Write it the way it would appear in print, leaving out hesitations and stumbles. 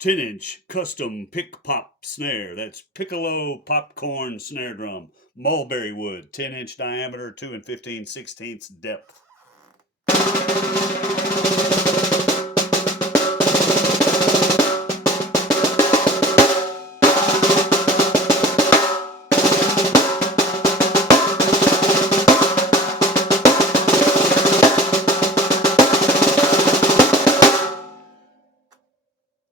10-inch custom pick pop snare. That's Piccolo popcorn snare drum. Mulberry wood, 10-inch diameter, 2 and 15/16 depth.